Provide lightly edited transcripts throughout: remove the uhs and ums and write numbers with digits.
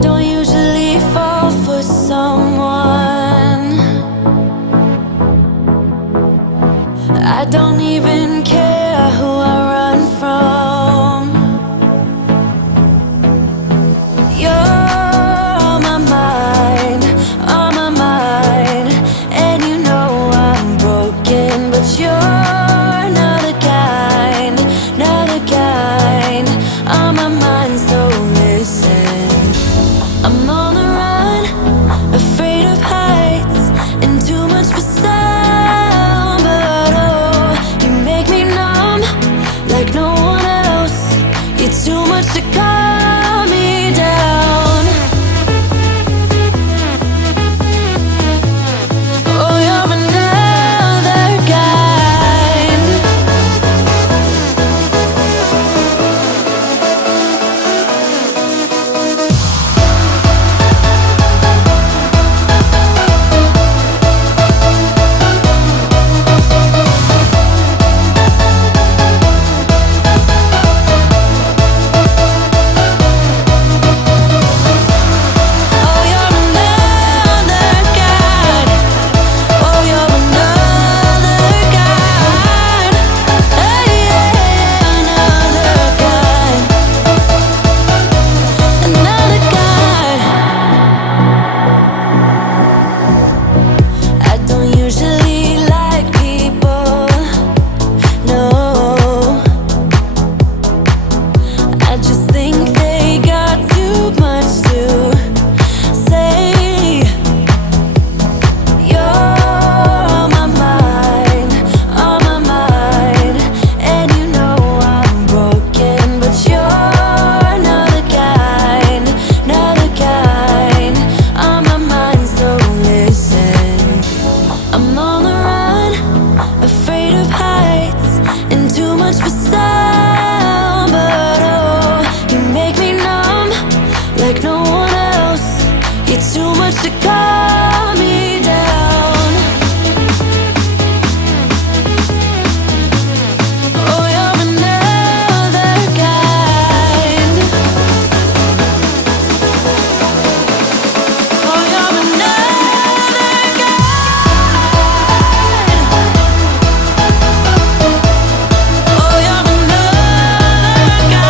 don't usually fall for someone. I don't even care who I run from. You're on my mind, on my mind. And you know I'm broken, but you're not the kind, not the kind. On my mind, so listen. I'm on the run, afraid of heights, and too much for sound. But oh, you make me numb like no one else. You're too much to calm me down. Oh, you're another kind. Oh, you're another kind. Oh, you're another kind. Hey, yeah, another kind. Another kind. I don't usually like people, no. I just think they got too much to say. You're on my mind, and you know I'm broken, but you're not the kind, not the kind. On my mind, so listen. I'm on the run, afraid of heights, and too much for sound. But oh, you make me numb like no one else. You're too much to calm me down. Oh, you're another kind. Oh, you're another kind. Oh, you're another kind. You're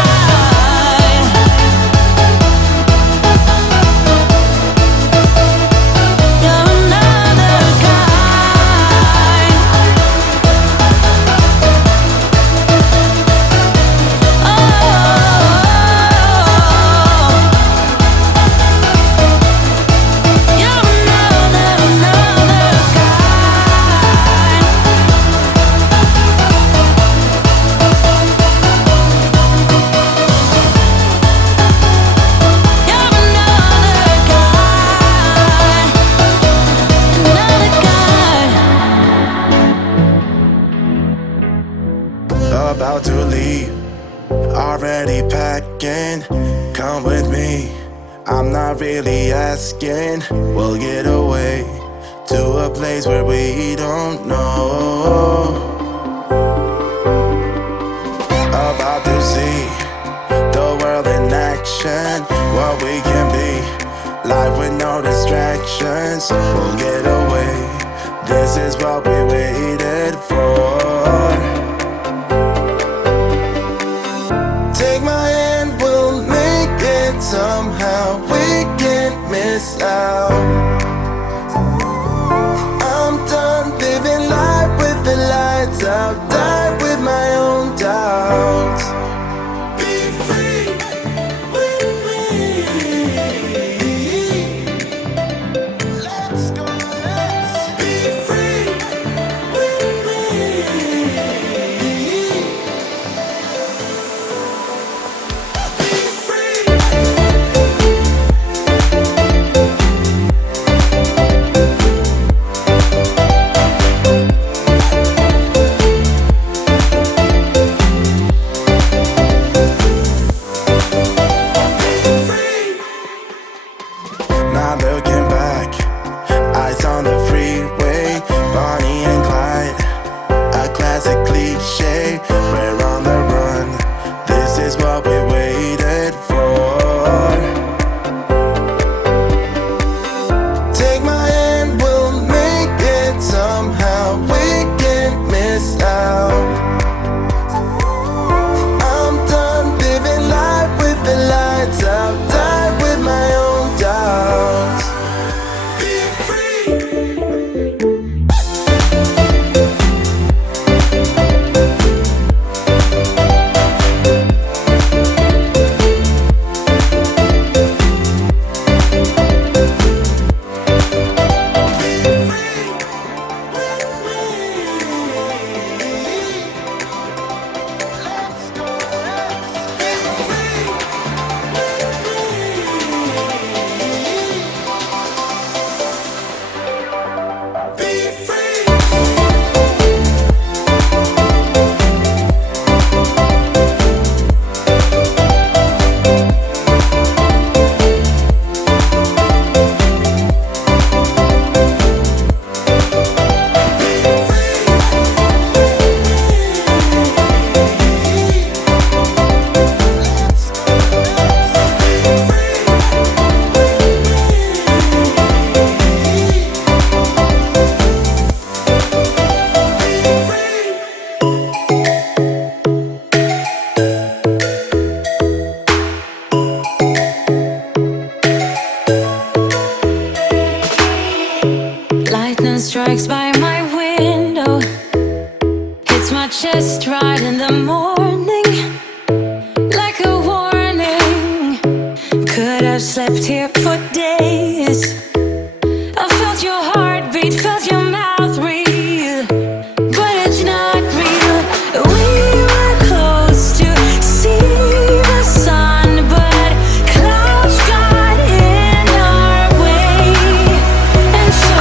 another kind. Oh, you're another About to leave, already packing. Come with me, I'm not really asking. We'll get away to a place where we don't know. About to see the world in action, what we can be. Life with no distractions, we'll get away. This is what we waited for. Take my hand, we'll make it somehow. We can't miss out. I'm done living life with the lights out. Die with my own doubts. Be free with me. Let's go, let's be free with me. my chest right in the morning, like a warning. Could have slept here for days. I felt your heartbeat, felt your mouth breathe, but it's not real. We were close to see the sun, but clouds got in our way, and so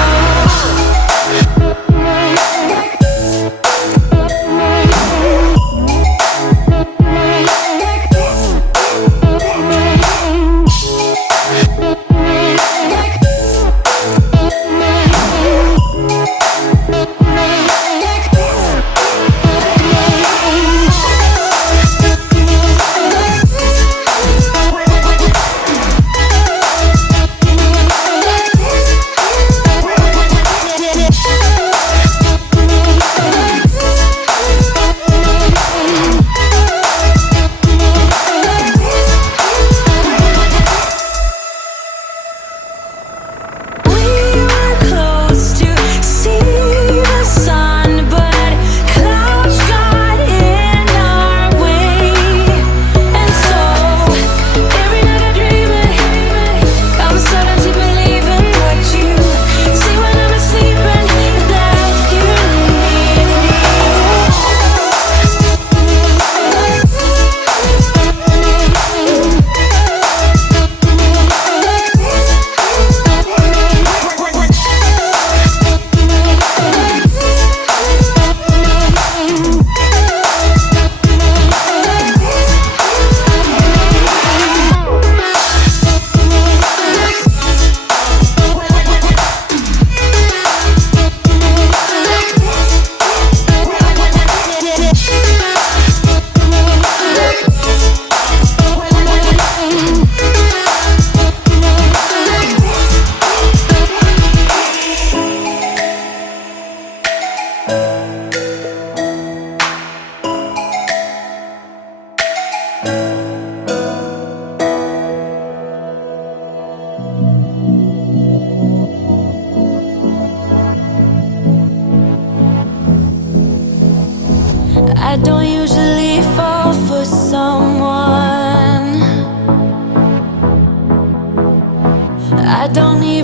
I don't usually fall for someone. I don't need